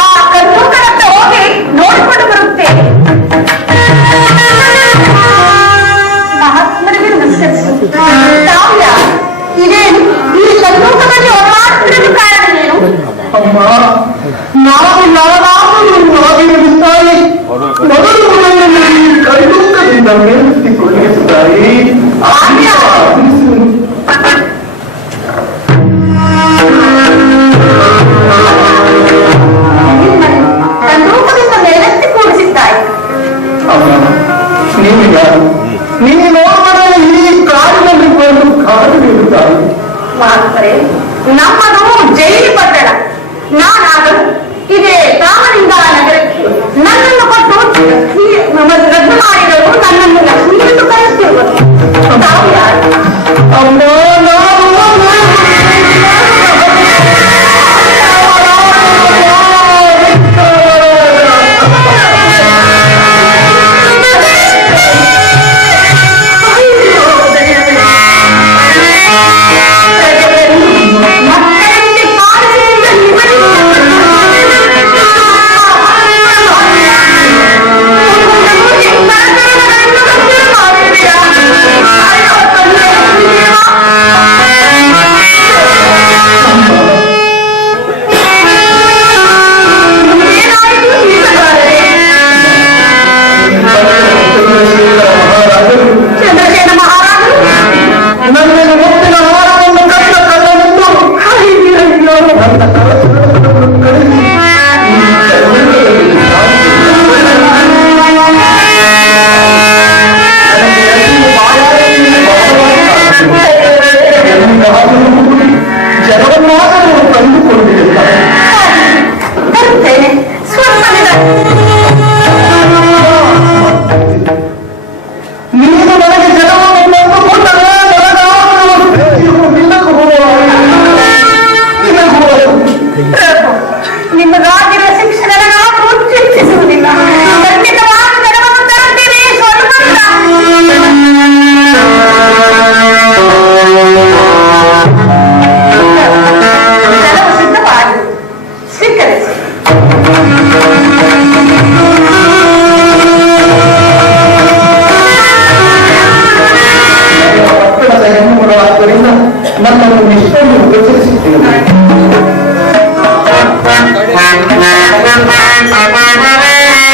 ಆ ಕನ್ನೂಕನತ್ತ ಹೋಗಿ ನೋಡಿಕೊಂಡು ಬರುತ್ತೇನೆ. ಮಹಾತ್ಮರಿಗೆ ನಮಸ್ಕರಿಸು. ಕಾವ್ಯ, ಇದೇನು ಈ ಕನ್ನೂಕದಲ್ಲಿ ಓಡಾಡುತ್ತಿರುವ ಕಾರಣವೇನು? ಅಮ್ಮ, ನಾವು ನಾವಾಗಿರುತ್ತಾಯಿ ಮೊದಲು ಕೈಲೂಕದಿಂದ ಮೇಲೆತ್ತಿಕೊಳ್ಳುತ್ತಾಯಿ. ಕನ್ನೂಕದಿಂದ ಮೇಲೆತ್ತಿ ಕೂಡಿಸಿದ್ದಾಯಿ. ಅಮ್ಮ, ನೀವು ಯಾರು? ನೀವು ನೋಡಿದರೆ ಈ ಕಾಡಿನಲ್ಲಿ ಬಂದು ಕಾಡು ಬೀರುತ್ತಾಯಿ. ಮಹಾತ್ಮರೇ, ನಮ್ಮದು ಜೈಲಿ ಪಟ್ಟಣ. ನಾನಾದರೂ ಇದೇ ರಾಮಲಿಂಗ ನಗರಕ್ಕೆ ನನ್ನನ್ನು ಕೊಟ್ಟು ರದ್ದು ಮಾಡಿದವರು ನನ್ನನ್ನು ಲಕ್ಷ್ಮಿ ಎಂದು ಕರೆಯುತ್ತಿರುವುದು. ತಾವು ಯಾರು? ಅಮ್ಮ,